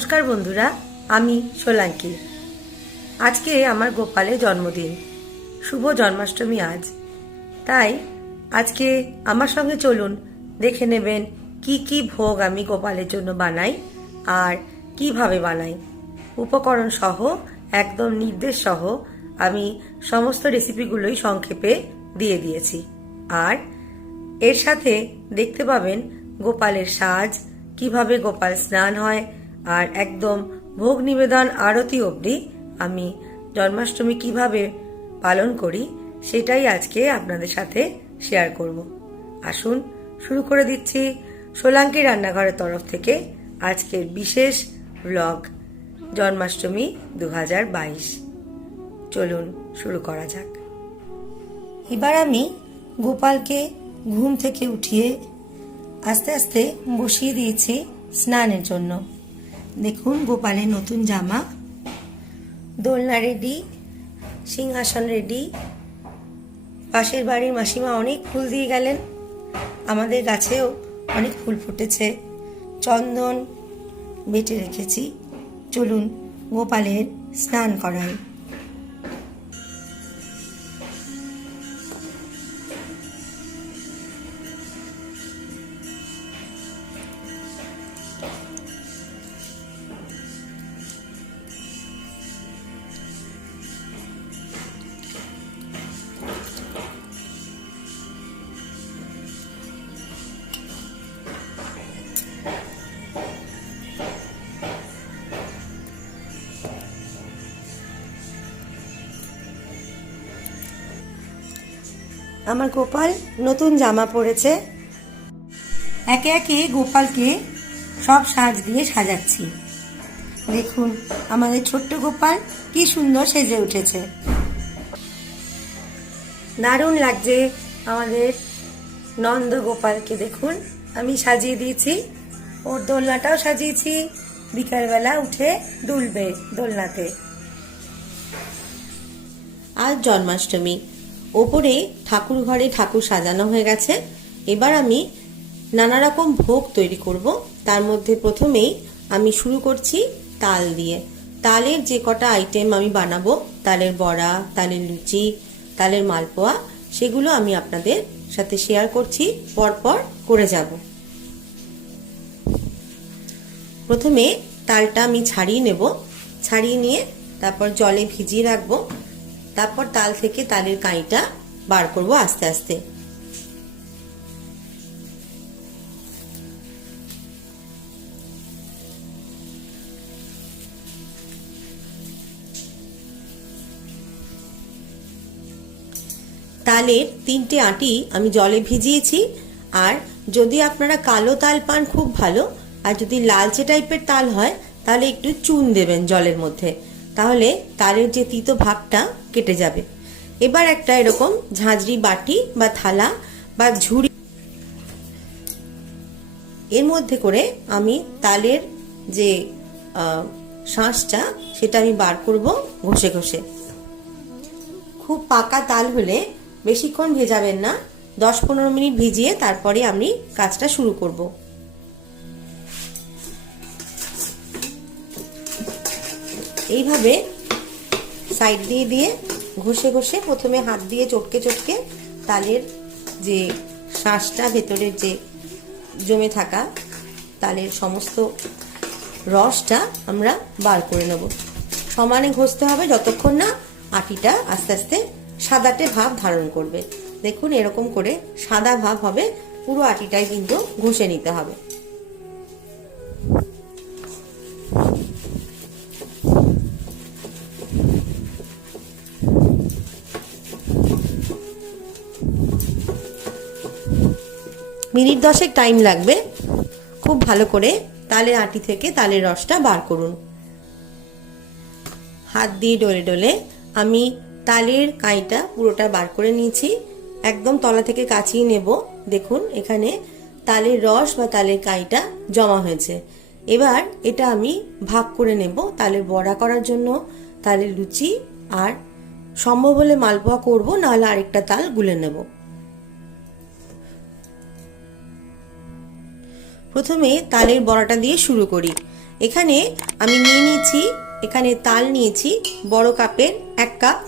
নমস্কার বন্ধুরা, আমি সোলাঙ্কি। আজকে আমার গোপালের জন্মদিন, শুভ জন্মাষ্টমী আজ। তাই আজকে আমার সঙ্গে চলুন, দেখে নেবেন কি কি ভোগ আমি গোপালের জন্য বানাই আর কিভাবে বানাই। উপকরণ সহ, একদম নির্দেশ সহ আমি সমস্ত রেসিপিগুলোই সংক্ষেপে দিয়ে দিয়েছি। আর এর সাথে দেখতে পাবেন গোপালের সাজ, কিভাবে গোপাল স্নান হয়, আর একদম ভোগ নিবেদন আরতি অবধি আমি জন্মাষ্টমী কিভাবে পালন করি সেটাই আজকে আপনাদের সাথে শেয়ার করব। আসুন শুরু করে দিচ্ছি সোলাঙ্কি রান্নাঘরের তরফ থেকে আজকের বিশেষ ব্লগ জন্মাষ্টমী 2022। চলুন শুরু করা যাক। এবার আমি গোপালকে ঘুম থেকে উঠিয়ে আস্তে আস্তে বসিয়ে দিয়েছি স্নানের জন্য। দেখুন গোপালের নতুন জামা, দোলনা রেডি, সিংহাসন রেডি। পাশের বাড়ির মাসিমা অনেক ফুল দিয়ে গেলেন, আমাদের গাছেও অনেক ফুল ফুটেছে, চন্দন বেটে রেখেছি। চলুন গোপালের স্নান করাই। আমার গোপাল নতুন জামা পরেছে। একে একে গোপালকে সব সাজ দিয়ে সাজাচ্ছি। দেখুন আমাদের ছোট্ট গোপাল কি সুন্দর সেজে উঠেছে, দারুণ লাগছে আমাদের নন্দ গোপালকে। দেখুন আমি সাজিয়ে দিয়েছি, ওর দোলনাটাও সাজিয়েছি, বিকালবেলা উঠে দুলবে দোলনাতে। আজ জন্মাষ্টমী, ওপরে ঠাকুর ঘরে ঠাকুর সাজানো হয়ে গেছে। এবার আমি নানা রকম ভোগ তৈরি করব। তার মধ্যে প্রথমেই আমি শুরু করছি তাল দিয়ে। তালের যে কটা আইটেম আমি বানাবো, তালের বড়া, তালের লুচি, তালের মালপোয়া, সেগুলো আমি আপনাদের সাথে শেয়ার করছি, পরপর করে যাব। প্রথমে তালটা আমি ছাড়িয়ে নেব, ছাড়িয়ে নিয়ে তারপর জলে ভিজিয়ে রাখবো। তারপর তাল থেকে তালের কাঁইটা বার করব আস্তে আস্তে। তালের 3টে আটি আমি জলে ভিজিয়েছি। আর যদি আপনারা কালো তাল পান খুব ভালো, আর যদি লালচে টাইপের তাল হয় তাহলে একটু চুন দেবেন জলের মধ্যে, তাহলে তালের যে তিতো ভাবটা কেটে যাবে। এবার একটা এরকম ঝাঁঝরি বাটি বা থালা বা ঝুড়ি, এর মধ্যে করে আমি তালের যে শাঁসটা সেটা আমি বার করব ঘষে ঘষে। খুব পাকা তাল হলে বেশিক্ষণ ভেজাবেন না, 10-15 মিনিট ভিজিয়ে তারপরে আমি কাজটা শুরু করব। এইভাবে সাইড দিয়ে দিয়ে ঘষে ঘষে প্রথমে হাত দিয়ে চটকে চটকে তালের যে শাঁসটা, ভেতরের যে জমে থাকা তালের সমস্ত রসটা আমরা বার করে নেব। সমানে ঘষতে হবে যতক্ষণ না আটিটা আস্তে আস্তে সাদাটে ভাব ধারণ করবে। দেখুন এরকম করে সাদা ভাব হবে, পুরো আটিটাই কিন্তু ঘষে নিতে হবে। মিনিট 10 টাইম লাগবে। খুব ভালো করে তালের আটি থেকে তালের রসটা বার করুন। হাত দিয়ে ডলে ডলে আমি তালের কাঁইটা পুরোটা বার করে নিয়েছি, একদম তলা থেকে কাচিয়ে নেব। দেখুন এখানে তালের রস বা তালের কাঁইটা জমা হয়েছে। এবার এটা আমি ভাগ করে নেব তালের বড়া করার জন্য, তালের লুচি, আর সম্ভব হলে মালপোয়া করব, নাহলে আরেকটা তাল গুলে নেব। প্রথমে তালের বড়াটা দিয়ে শুরু করি। এখানে আমি নিয়ে নিয়েছি, এখানে তাল নিয়েছি বড় কাপের 1 কাপ,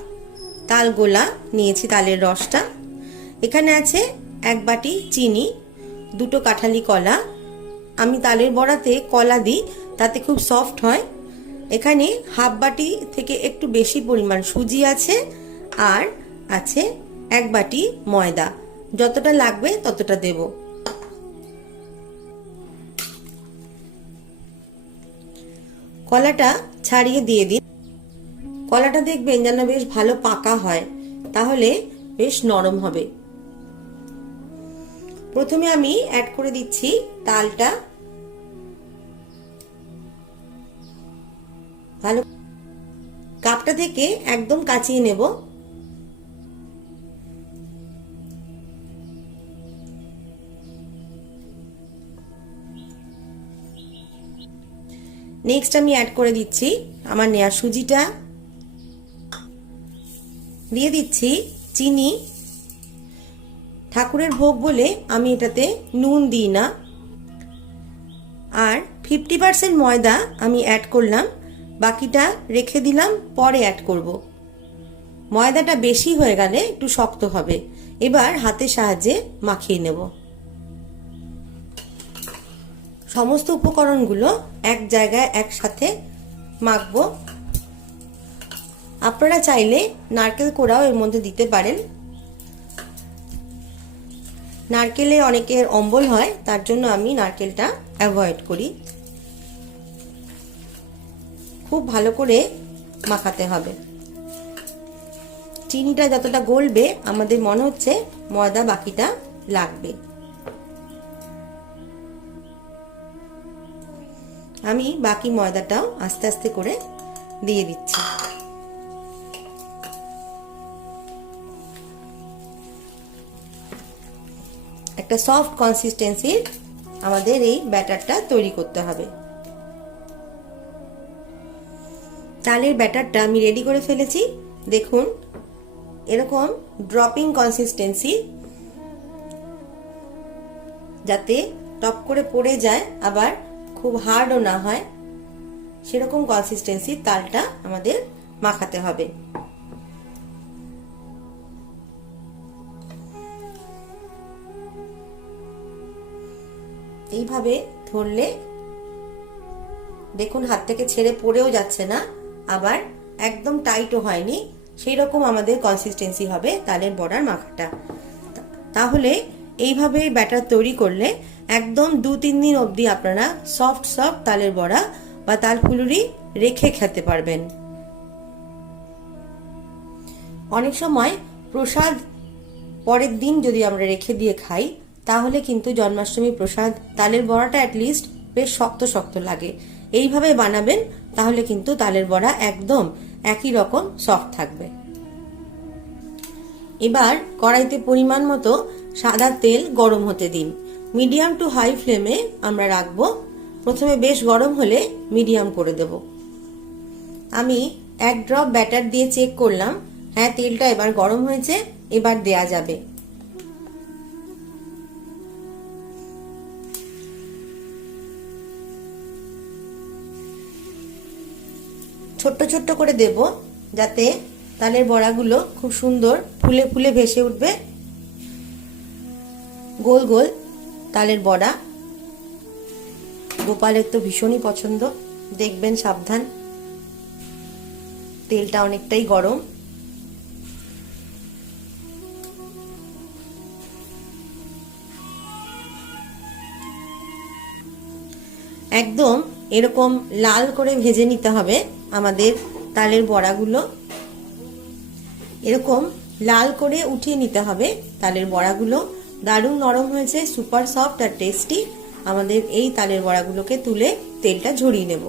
তাল গোলা নিয়েছি, তালের রসটা। এখানে আছে 1 বাটি চিনি, 2টো কাঁঠালি কলা। আমি তালের বড়াতে কলা দিই, তাতে খুব সফট হয়। এখানে হাফ বাটি থেকে একটু বেশি পরিমাণ সুজি আছে, আর আছে 1 বাটি ময়দা। যতটা লাগবে ততটা দেব। কলাটা ছাড়িয়ে দিয়ে দিন। কলাটা দেখবেন যেন বেশ ভালো পাকা হয়, তাহলে বেশ নরম হবে। প্রথমে আমি অ্যাড করে দিচ্ছি তালটা। ভালো কাপটা থেকে একদম কাচিয়ে নেব। নেক্সট আমি অ্যাড করে দিচ্ছি আমার নেয়া সুজিটা, দিয়ে দিচ্ছি চিনি। ঠাকুরের ভোগ বলে আমি এটাতে নুন দিই না। আর 50% ময়দা আমি অ্যাড করলাম, বাকিটা রেখে দিলাম, পরে অ্যাড করব। ময়দাটা বেশি হয়ে গেলে একটু শক্ত হবে। এবার হাতের সাহায্যে মাখিয়ে নেব। সমস্ত উপকরণগুলো এক জায়গায় একসাথে মাখবো। আপনারা চাইলে নারকেল কোড়াও এর মধ্যে দিতে পারেন। নারকেলে অনেকের অম্বল হয়, তার জন্য আমি নারকেলটা অ্যাভয়েড করি। খুব ভালো করে মাখাতে হবে। চিনিটা যতটা গলবে আমাদের মনে হচ্ছে ময়দা বাকিটা লাগবে। আমি বাকি ময়দাটাও আস্তে আস্তে করে দিয়ে দিচ্ছি। একটা সফট কনসিস্টেন্সির আমাদের এই ব্যাটারটা তৈরি করতে হবে। তালের ব্যাটারটা আমি রেডি করে ফেলেছি। দেখুন এরকম ড্রপিং কনসিস্টেন্সি, যাতে টপ করে পড়ে যায় আবার খুব হার্ডও না হয়, সেরকম কনসিস্টেন্সির তালটা আমাদের মাখাতে হবে। এইভাবে ধরলে দেখুন হাত থেকে ছেড়ে পড়েও যাচ্ছে না, আবার একদম টাইটও হয়নি, সেই রকম আমাদের কনসিস্টেন্সি হবে তালের বড়ার মাখাটা। তাহলে এইভাবে ব্যাটার তৈরি করলে একদম 2-3 দিন অবধি আপনারা সফট সফট তালের বড়া বা তাল ফুলুরি রেখে খেতে পারবেন। অনেক সময় প্রসাদ পরের দিন যদি আমরা রেখে দিয়ে খাই, তাহলে কিন্তু জন্মাষ্টমী প্রসাদ তালের বড়াটা অ্যাটলিস্ট বেশ শক্ত শক্ত লাগে। এইভাবে বানাবেন, তাহলে কিন্তু তালের বড়া একদম একই রকম সফট থাকবে। এবার কড়াইতে পরিমাণ মতো সাদা তেল গরম হতে দিন। মিডিয়াম টু হাই ফ্লেমে আমরা রাখবো। প্রথমে বেশ গরম হলে মিডিয়াম করে দেব। আমি 1 ড্রপ ব্যাটার দিয়ে চেক করলাম, হ্যাঁ তেলটা এবার গরম হয়েছে, এবার দেয়া যাবে। ছোট্ট ছোট্ট করে দেব, যাতে তালের বড়াগুলো খুব সুন্দর ফুলে ফুলে ভেসে উঠবে। গোল গোল তালের বড়া গোপালের তো ভীষণই পছন্দ। দেখবেন সাবধান, তেলটা অনেকটাই গরম। একদম এরকম লাল করে ভেজে নিতে হবে আমাদের তালের বড়াগুলো। এরকম লাল করে উঠিয়ে নিতে হবে তালের বড়াগুলো। দারুণ নরম হয়েছে, সুপার সফট আর টেস্টি। আমাদের এই তালের বড়াগুলোকে তুলে তেলটা ঝরিয়ে নেব।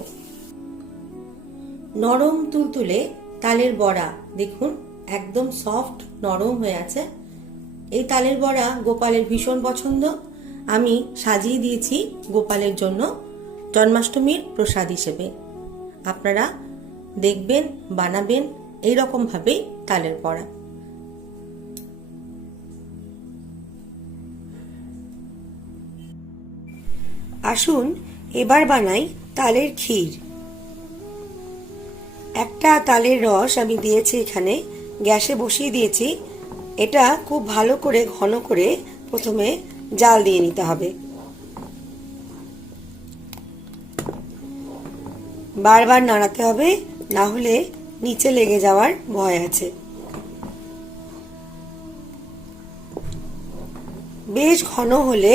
নরম তুলতুলে তালের বড়া দেখুন একদম সফট নরম হয়ে আছে। এই তালের বড়া গোপালের ভীষণ পছন্দ। আমি সাজিয়ে দিয়েছি গোপালের জন্য জন্মাষ্টমীর প্রসাদ হিসেবে। আপনারা দেখবেন, বানাবেন এইরকম ভাবেই তালের বড়া। আসুন এবার বানাই তালের ক্ষীর। একটা তালের রস আমি দিয়েছি এখানে, গ্যাসে বসিয়ে দিয়েছি। এটা খুব ভালো করে ঘন করে প্রথমে জাল দিয়ে নিতে হবে। বারবার নাড়াতে হবে, না হলে নিচে লেগে যাওয়ার ভয় আছে। বেশ ঘন হলে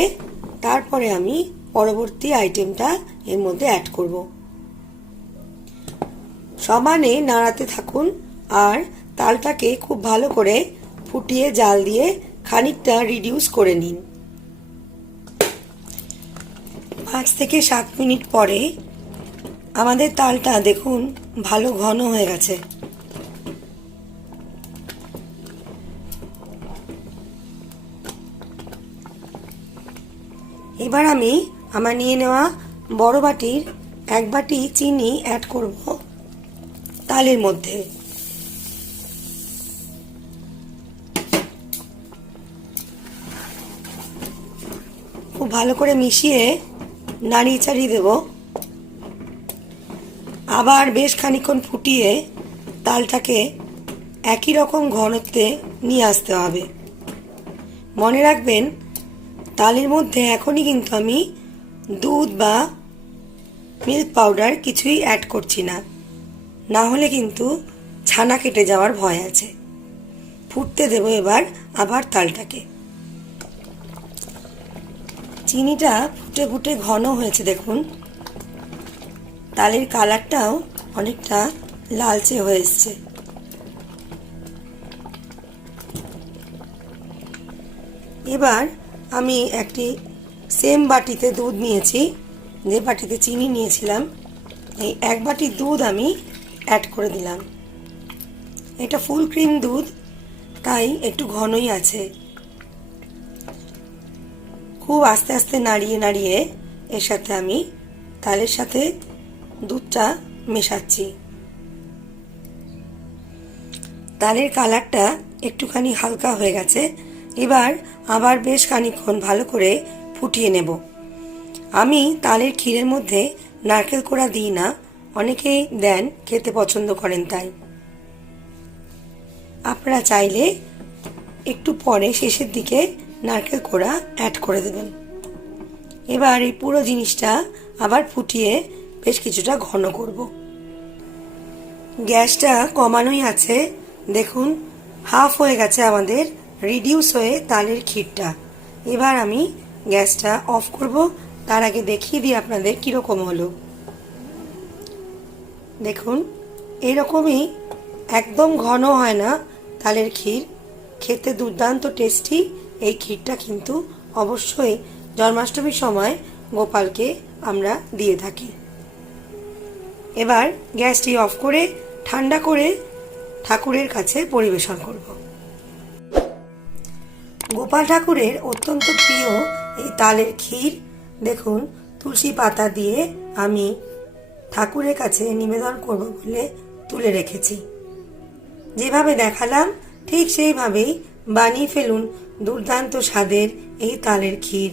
তারপরে আমি পরবর্তী আইটেমটা এর মধ্যে অ্যাড করব। সমানে নাড়াতে থাকুন আর তালটাকে খুব ভালো করে ফুটিয়ে জাল দিয়ে খানিকটা রিডিউস করে নিন। 5 থেকে 7 মিনিট পরে আমাদের তালটা দেখুন ভালো ঘন হয়ে গেছে। এবার আমি আমার নিয়ে নেওয়া বড় বাটির 1 বাটি চিনি অ্যাড করব তালের মধ্যে। খুব ভালো করে মিশিয়ে নাড়িয়ে চাড়িয়ে দেব। আবার বেশ খানিকক্ষণ ফুটিয়ে তালটাকে একই রকম ঘনত্বে নিয়ে আসতে হবে। মনে রাখবেন, তালের মধ্যে এখনই কিন্তু আমি দুধ বা মিল্ক পাউডার কিছুই অ্যাড করছি না, না হলে কিন্তু ছানা কেটে যাওয়ার ভয় আছে। ফুটতে দেব এবার আবার তালটাকে। চিনিটা ফুটে ফুটে ঘন হয়েছে দেখুন, তালের কালারটাও অনেকটা লালচে হয়ে এসছে। এবার আমি একটি সেম বাটিতে দুধ নিয়েছি, যে বাটিতে চিনি নিয়েছিলাম, এই 1 বাটি দুধ আমি অ্যাড করে দিলাম। এটা ফুল ক্রিম দুধ, তাই একটু ঘনই আছে। খুব আস্তে আস্তে নাড়িয়ে নাড়িয়ে এর সাথে আমি তালের সাথে দুধটা মেশাচ্ছি। তালের কালারটা একটুখানি হালকা হয়ে গেছে। এবার আবার বেশ খানিকক্ষণ ভালো করে ফুটিয়ে নেব। আমি তালের ক্ষীরের মধ্যে নারকেল কোড়া দিই না, অনেকেই দেন, খেতে পছন্দ করেন তাই। আপনারা চাইলে একটু পরে শেষের দিকে নারকেল কোড়া অ্যাড করে দেবেন। এবার এই পুরো জিনিসটা আবার ফুটিয়ে বেশ কিছুটা ঘন করব। গ্যাসটা কমানোই আছে, দেখুন হাফ হয়ে গেছে আমাদের রিডিউস হয়ে তালের ক্ষীরটা। এবার আমি গ্যাসটা অফ করব। তার আগে দেখিয়ে দিই আপনাদের কীরকম হলো। দেখুন এরকমই, একদম ঘন হয় না তালের ক্ষীর, খেতে দুর্দান্ত টেস্টি। এই ক্ষীরটা কিন্তু অবশ্যই জন্মাষ্টমীর সময় গোপালকে আমরা দিয়ে থাকি। এবার গ্যাসটি অফ করে ঠান্ডা করে ঠাকুরের কাছে পরিবেশন করব। গোপাল ঠাকুরের অত্যন্ত প্রিয় এই তালের ক্ষীর দেখুন তুলসী পাতা দিয়ে আমি ঠাকুরের কাছে নিবেদন করব বলে তুলে রেখেছি। যেভাবে দেখালাম ঠিক সেইভাবেই বানিয়ে ফেলুন দুর্দান্ত স্বাদের এই তালের ক্ষীর,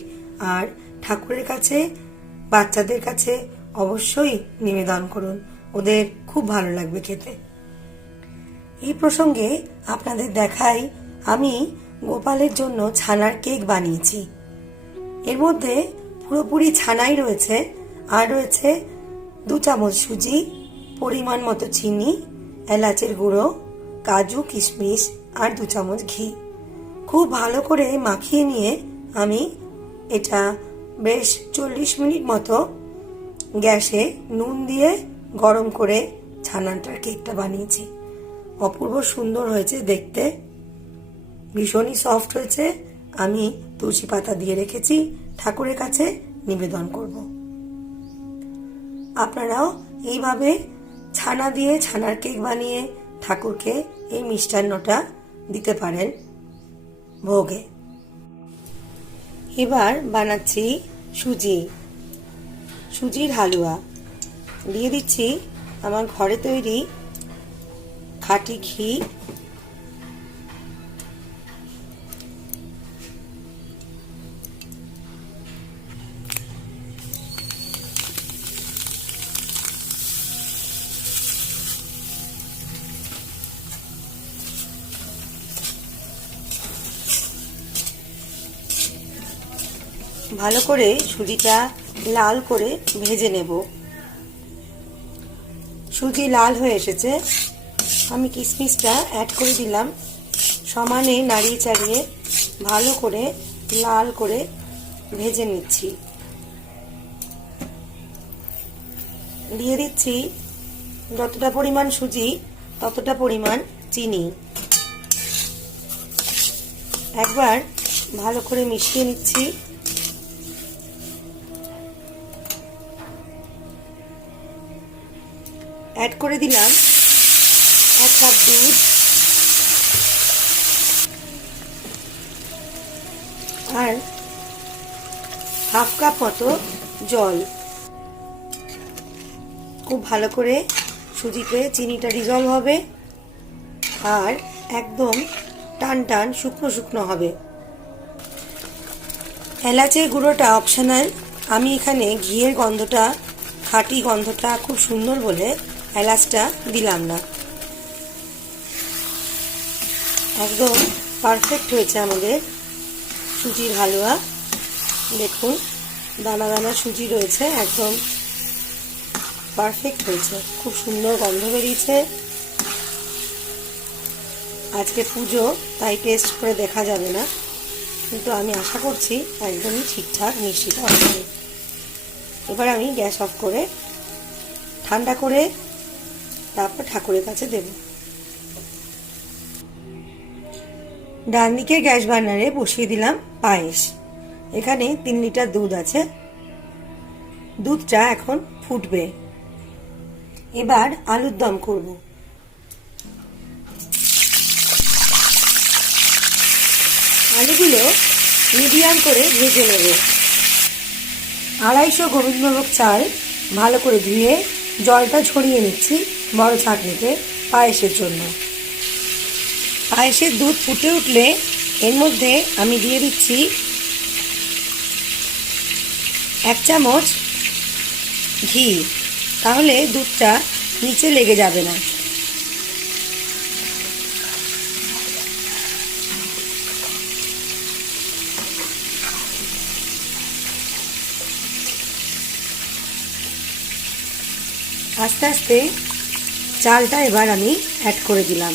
আর ঠাকুরের কাছে, বাচ্চাদের কাছে অবশ্যই নিবেদন করুন, ওদের খুব ভালো লাগবে খেতে। এই প্রসঙ্গে আপনাদের দেখাই, আমি গোপালের জন্য ছানার কেক বানিয়েছি। এর মধ্যে পুরোপুরি ছানাই রয়েছে, আর রয়েছে 2 চামচ সুজি, পরিমাণ মতো চিনি, এলাচের গুঁড়ো, কাজু কিশমিশ আর 2 চামচ ঘি। খুব ভালো করে মাখিয়ে নিয়ে আমি এটা বেশ 40 মিনিট মতো গ্যাসে নুন দিয়ে গরম করে ছানাটার কেকটা বানিয়েছি। অপূর্ব সুন্দর হয়েছে দেখতে, ভীষণই সফট হয়েছে। আমি তুলসী পাতা দিয়ে রেখেছি, ঠাকুরের কাছে নিবেদন করব। আপনারাও এইভাবে ছানা দিয়ে ছানার কেক বানিয়ে ঠাকুরকে এই মিষ্টান্নটা দিতে পারেন ভোগে। এবার বানাচ্ছি সুজির হালুয়া। দিয়ে দিচ্ছি আমার ঘরে তৈরি খাঁটি ঘি, ভালো করে সুজিটা লাল করে ভেজে নেব। সুজি লাল হয়ে এসেছে, আমি কিশমিশটা অ্যাড করে দিলাম। সমানে নাড়িয়ে চাড়িয়ে ভালো করে লাল করে ভেজে নিচ্ছি। দিয়ে দিচ্ছি যতটা পরিমাণ সুজি ততটা পরিমাণ চিনি। একবার ভালো করে মিশিয়ে নিচ্ছি। অ্যাড করে দিলাম 1 কাপ দুধ আর হাফ কাপ মতো জল। খুব ভালো করে সুজিতে চিনিটা ডিজলভ হবে আর একদম টান টান শুকনো শুকনো হবে। এলাচের গুঁড়োটা অপশনাল, আমি এখানে ঘিয়ের গন্ধটা, খাঁটি গন্ধটা খুব সুন্দর বলে এলাচটা দিলাম না। একদম পারফেক্ট হয়েছে আমাদের সুজির হালুয়া। দেখুন দানা দানা সুজি রয়েছে, একদম পারফেক্ট হয়েছে, খুব সুন্দর গন্ধ বেরিয়েছে। আজকে পুজো, তাই টেস্ট করে দেখা যাবে না, কিন্তু আমি আশা করছি একদমই ঠিকঠাক মিষ্টিটা হবে। এবার আমি গ্যাস অফ করে ঠান্ডা করে তারপর ঠাকুরের কাছে দেব। ডান দিকের গ্যাস বার্নারে বসিয়ে দিলাম পায়েস। এখানে 3 লিটার দুধ আছে, দুধটা এখন ফুটবে। এবার আলুর দম করব। আলুগুলো মিডিয়াম করে ভেজে নেব। 250 গোবিন্দভোগ চাল ভালো করে ধুয়ে জলটা ঝরিয়ে নিচ্ছি বড় ছাঁকনিতে পায়েসের জন্য। পায়েসের দুধ ফুটে উঠলে এর মধ্যে আমি দিয়ে দিচ্ছি 1 চামচ ঘি, তাহলে দুধটা নিচে লেগে যাবে না। আস্তে আস্তে চালটা এবার আমি অ্যাড করে দিলাম।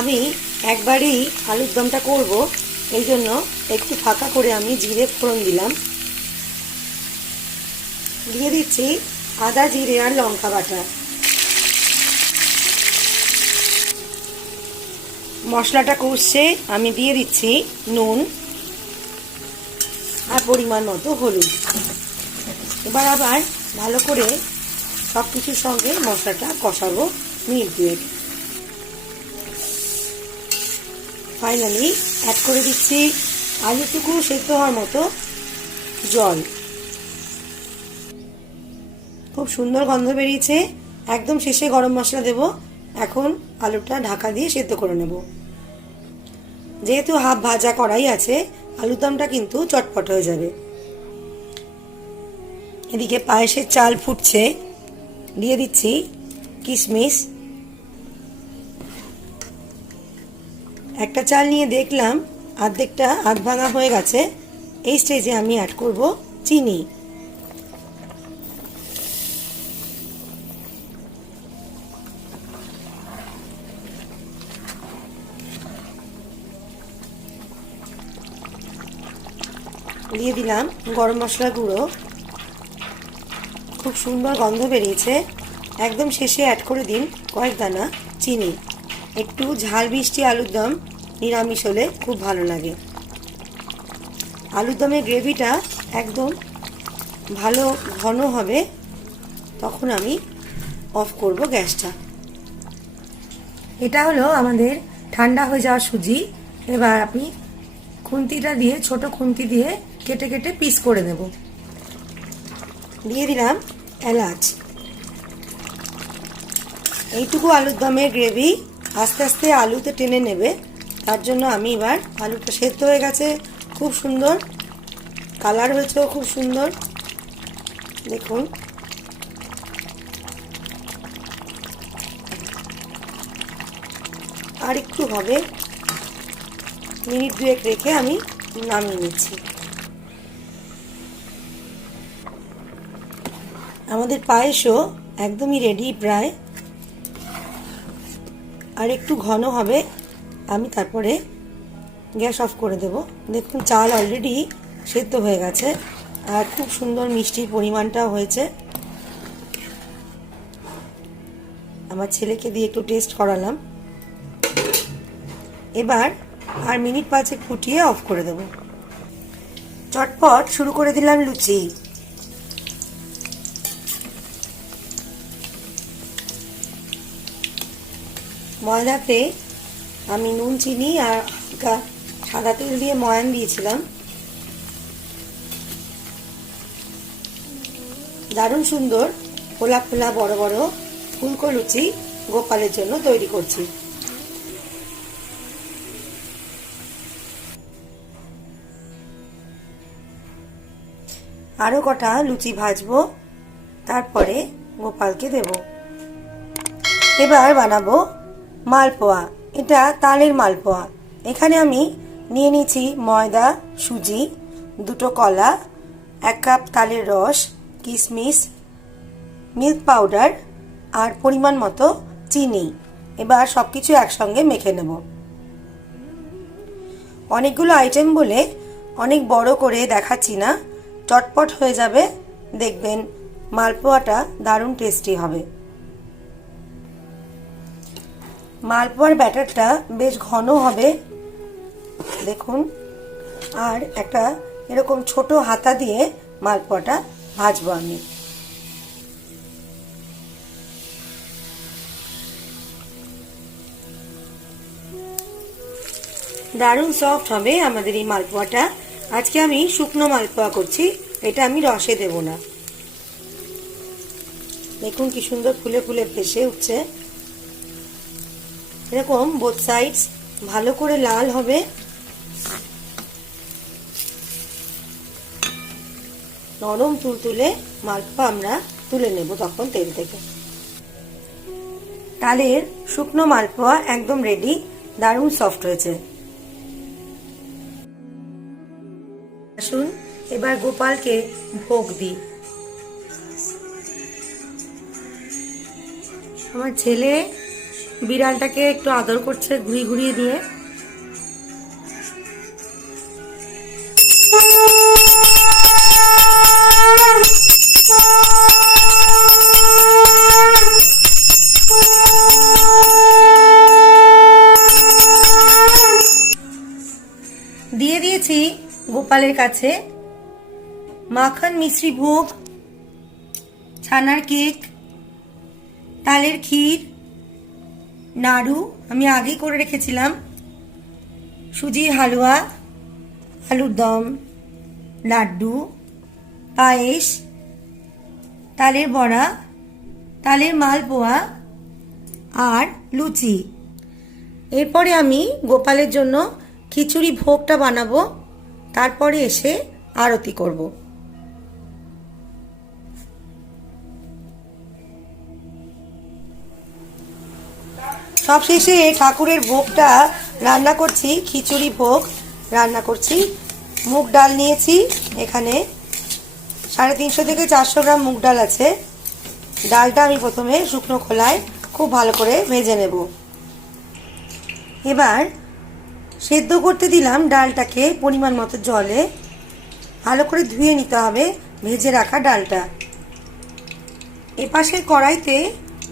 আমি একবারেই আলুর দমটা করব, এই জন্য একটু ফাঁকা করে আমি জিরে ফোড়ন দিলাম। দিয়ে দিচ্ছি আদা জিরে আর লঙ্কা বাটা। মশলাটা কষছে, আমি দিয়ে দিচ্ছি নুন আর পরিমাণ মতো হলুদ। এবার আবার ভালো করে সব কিছুর সঙ্গে মশলাটা কষাবো মিনিট 2। ফাইনালি অ্যাড করে দিচ্ছি আলুটুকু সেদ্ধ হওয়ার মতো জল। খুব সুন্দর গন্ধ বেরিয়েছে। একদম শেষে গরম মশলা দেব। এখন আলুটা ঢাকা দিয়ে সেদ্ধ করে নেব। যেহেতু হাফ ভাজা কড়াই আছে, আলুর দমটা কিন্তু চটপট হয়ে যাবে। এদিকে পায়েসের চাল ফুটছে, দিয়ে দিচ্ছি কিশমিশ। একটা চাল নিয়ে দেখলাম অর্ধেকটা আধ ভাঙা হয়ে গেছে, এই স্টেজে আমি অ্যাড করব চিনি। দিয়ে দিলাম গরম মশলার গুঁড়ো। খুব সুন্দর গন্ধ বেরিয়েছে। একদম শেষে অ্যাড করে দিন কয়েক দানা চিনি। একটু ঝাল মিষ্টি আলুর দম নিরামিষ হলে খুব ভালো লাগে। আলুর দমের গ্রেভিটা একদম ভালো ঘন হবে, তখন আমি অফ করব গ্যাসটা। এটা হলো আমাদের ঠান্ডা হয়ে যাওয়া সুজি। এবার আপনি খুন্তিটা দিয়ে, ছোট খুন্তি দিয়ে কেটে কেটে পিস করে নেব। দিয়ে দিলাম এলাচ। এইটুকু আলুর দমের গ্রেভি আস্তে আস্তে আলুতে টেনে নেবে, তার জন্য আমি এবার, আলুটা সেদ্ধ হয়ে গেছে, খুব খুব সুন্দর কালার হয়েছেও খুব সুন্দর। দেখুন আর একটু হবে, মিনিট 2 রেখে আমি নামিয়ে নিচ্ছি। আমাদের পায়েসও একদমই রেডি প্রায়, আর একটু ঘন হবে, আমি তারপরে গ্যাস অফ করে দেব। দেখুন চাল অলরেডি সেদ্ধ হয়ে গেছে আর খুব সুন্দর মিষ্টির পরিমাণটাও হয়েছে। আমার ছেলেকে দিয়ে একটু টেস্ট করালাম। এবার আর মিনিট 5 ফুটিয়ে অফ করে দেব। চটপট শুরু করে দিলাম লুচি। ময়দাতে আমি নুন চিনি আর হালকা সাদা তেল দিয়ে ময়ান দিয়েছিলাম। দারুণ সুন্দর ফোলা ফোলা বড় বড় ফুলকো লুচি গোপালের জন্য তৈরি করছি। আরো কটা লুচি ভাজবো, তারপরে গোপালকে দেব। এবার বানাবো মালপোয়া। এটা তালের মালপোয়া। এখানে আমি নিয়ে নিয়েছি ময়দা, সুজি, 2টো কলা, 1 কাপ তালের রস, কিশমিশ, মিল্ক পাউডার আর পরিমাণ মতো চিনি। এবার সবকিছু একসঙ্গে মেখে নেব। অনেকগুলো আইটেম বলে অনেক বড় করে দেখাচ্ছি না, চটপট হয়ে যাবে, দেখবেন মালপোয়াটা দারুণ টেস্টি হবে। মালপোয়ার ব্যাটারটা বেশ ঘন হবে দেখুন, আর একটা এরকম ছোট হাতা দিয়ে মালপোয়াটা ভাজবো আমি। দারুণ সফট হবে আমাদের এই মালপোয়াটা। আজকে আমি শুকনো মালপোয়া করছি, এটা আমি রসে দেব না। দেখুন কি সুন্দর ফুলে ফুলে ভেসে উঠছে। এরকম বোথ সাইডস ভালো করে লাল হবে। নরম তুলতুলে মালপোয়া আমরা তুলে নেব তখন তেল থেকে। তালের শুকনো মালপোয়া একদম রেডি, দারুণ সফট হয়েছে। আসুন এবার গোপালকে ভোগ দিই। আমার ছেলে বিড়ালটাকে একটু আদর করছে ঘুরিয়ে ঘুরিয়ে দিয়ে। দিয়ে দিয়েছি গোপালের কাছে মাখন মিশ্রি ভোগ, ছানার কেক, তালের ক্ষীর, নাড়ু আমি আগেই করে রেখেছিলাম, সুজির হালুয়া, আলুর দম, লাড্ডু, পায়েস, তালের বড়া, তালের মালপোয়া আর লুচি। এরপরে আমি গোপালের জন্য খিচুড়ি ভোগটা বানাবো, তারপরে এসে আরতি করব। সবশেষে ঠাকুরের ভোগটা রান্না করছি, খিচুড়ি ভোগ রান্না করছি। মুগ ডাল নিয়েছি, এখানে 350 থেকে 400 গ্রাম মুগ ডাল আছে। ডালটা আমি প্রথমে শুকনো খোলায় খুব ভালো করে ভেজে নেব। এবার সেদ্ধ করতে দিলাম ডালটাকে পরিমাণ মতো জলে, ভালো করে ধুয়ে নিতে হবে ভেজে রাখা ডালটা। এপাশের কড়াইতে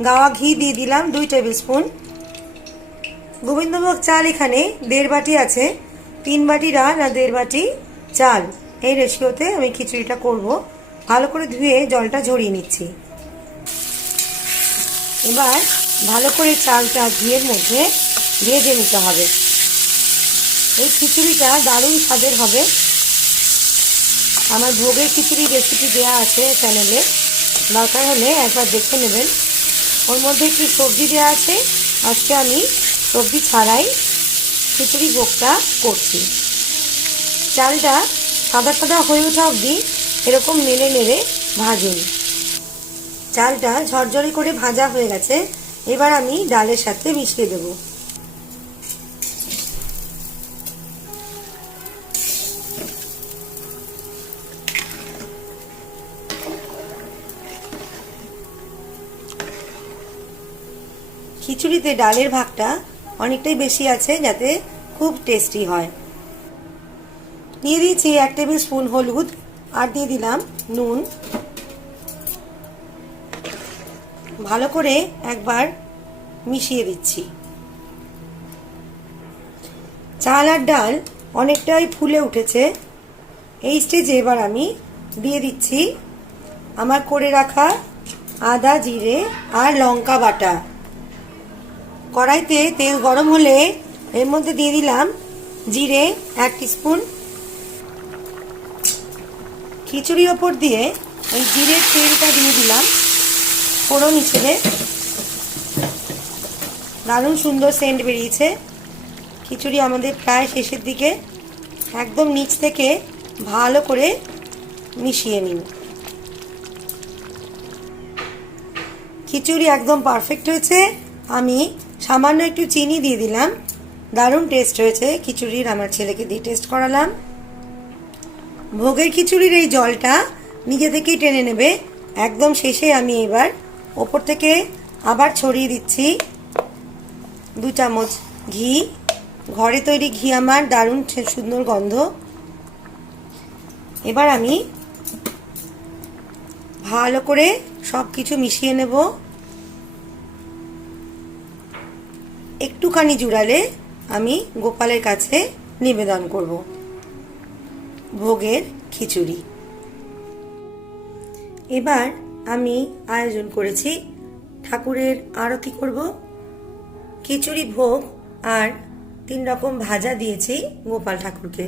গাওয়া ঘি দিয়ে দিলাম 2 টেবিল স্পুন। গোবিন্দভোগ চাল এখানে 1.5 বাটি আছে, 3 বাটি ডাল আর 1.5 বাটি চাল। এই রেশিওতে আমি খিচুড়িটা করব। ভালো করে ধুয়ে জলটা ঝরিয়ে নিচ্ছি। এবার ভালো করে চালটা ঘিয়ের মধ্যে ভেজে নিতে হবে। এই খিচুড়িটা দারুণ স্বাদের হবে। আমার ভোগের খিচুড়ি রেসিপি দেওয়া আছে চ্যানেলে, দরকার হলে একবার দেখে নেবেন। ওর মধ্যে একটু সবজি দেওয়া আছে, আজকে আমি সবজি ছাড়াই খিচুড়ি ভোগটা করছি। চালটা সাদা সাদা হয়ে ওঠা অবধি এরকম নেড়ে নেড়ে ভাজুন। চালটা ঝরঝরে করে ভাজা হয়ে গেছে, এবার আমি ডালের সাথে মিশিয়ে দেব। খিচুড়িতে ডালের ভাগটা অনেকটাই বেশি আছে যাতে খুব টেস্টি হয়। দিয়ে দিয়েছি 1 টেবিল স্পুন হলুদ আর দিয়ে দিলাম নুন। ভালো করে একবার মিশিয়ে দিচ্ছি। চাল আর ডাল অনেকটাই ফুলে উঠেছে। এই স্টেজে এবার আমি দিয়ে দিচ্ছি আমার করে রাখা আদা, জিরে আর লঙ্কা বাটা। কড়াইতে তেল গরম হলে এর মধ্যে দিয়ে দিলাম জিরে 1 টিস্পুন। খিচুড়ির ওপর দিয়ে এই জিরের তেলটা দিয়ে দিলাম ফোড়ন হিসেবে। দারুণ সুন্দর সেন্ট বেরিয়েছে। খিচুড়ি আমাদের প্রায় শেষের দিকে, একদম নিচ থেকে ভালো করে মিশিয়ে নিন। খিচুড়ি একদম পারফেক্ট হয়েছে। আমি সামান্য একটু চিনি দিয়ে দিলাম। দারুণ টেস্ট হয়েছে খিচুড়ির। আমার ছেলেকে দিয়ে টেস্ট করালাম। ভোগের খিচুড়ির এই জলটা নিজে থেকেই টেনে নেবে। একদম শেষে আমি এবার ওপর থেকে আবার ছড়িয়ে দিচ্ছি 2 চামচ ঘি। ঘরে তৈরি ঘি আমার, দারুণ সুন্দর গন্ধ। এবার আমি ভালো করে সব কিছু মিশিয়ে নেব। একটুখানি জুড়ালে আমি গোপালের কাছে নিবেদন করব ভোগের খিচুড়ি। এবার আমি আয়োজন করেছি ঠাকুরের আরতি করব। খিচুড়ি, ভোগ আর 3 রকম ভাজা দিয়েছি গোপাল ঠাকুরকে।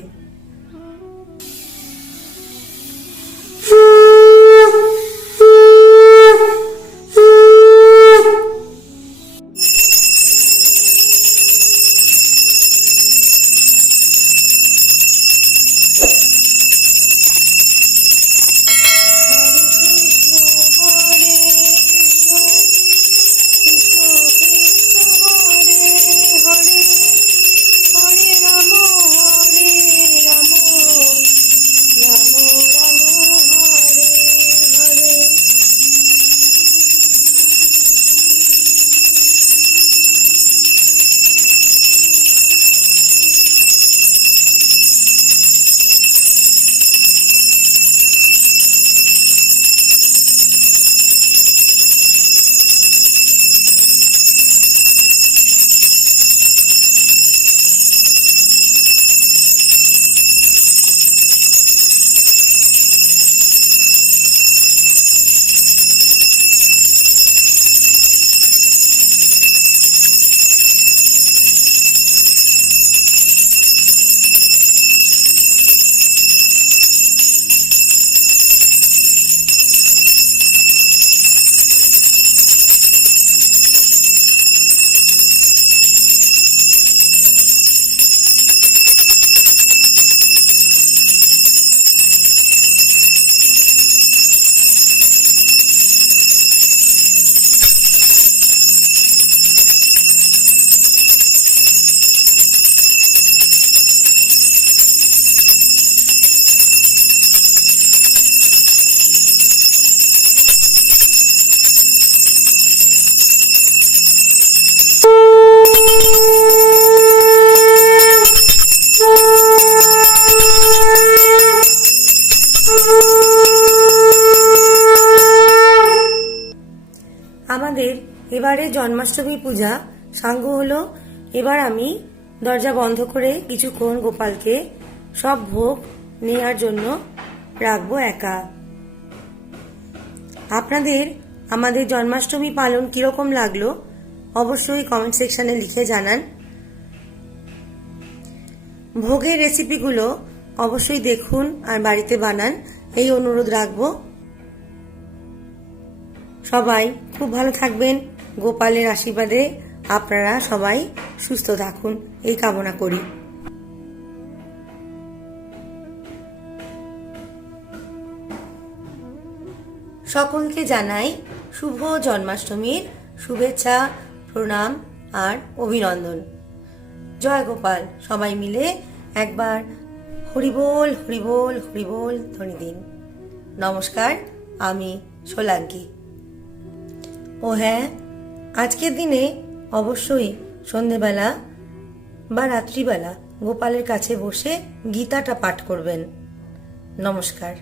আমাদের এবারে জন্মাষ্টমী পূজা সাঙ্গ হলো। এবার আমি দরজা বন্ধ করে কিছুক্ষণ গোপালকে সব ভোগ নেওয়ার জন্য রাখবো একা। আপনাদের আমাদের জন্মাষ্টমী পালন কিরকম লাগলো অবশ্যই কমেন্ট সেকশনে লিখে জানান। ভোগের রেসিপিগুলো অবশ্যই দেখুন আর বাড়িতে বানান, এই অনুরোধ রাখবো। সবাই খুব ভালো থাকবেন। গোপালের আশীর্বাদে আপনারা সবাই সুস্থ থাকুন এই কামনা করি। সকলকে জানাই শুভ জন্মাষ্টমীর শুভেচ্ছা, প্রণাম আর অভিনন্দন। জয় গোপাল। সবাই মিলে একবার হরিবোল হরিবোল হরিবোল ধ্বনি দিন। নমস্কার, আমি সোলাঙ্কি। ও হ্যাঁ, আজকের দিনে অবশ্যই সন্ধেবেলা বা রাত্রিবেলা গোপালের কাছে বসে গীতাটা পাঠ করবেন। নমস্কার।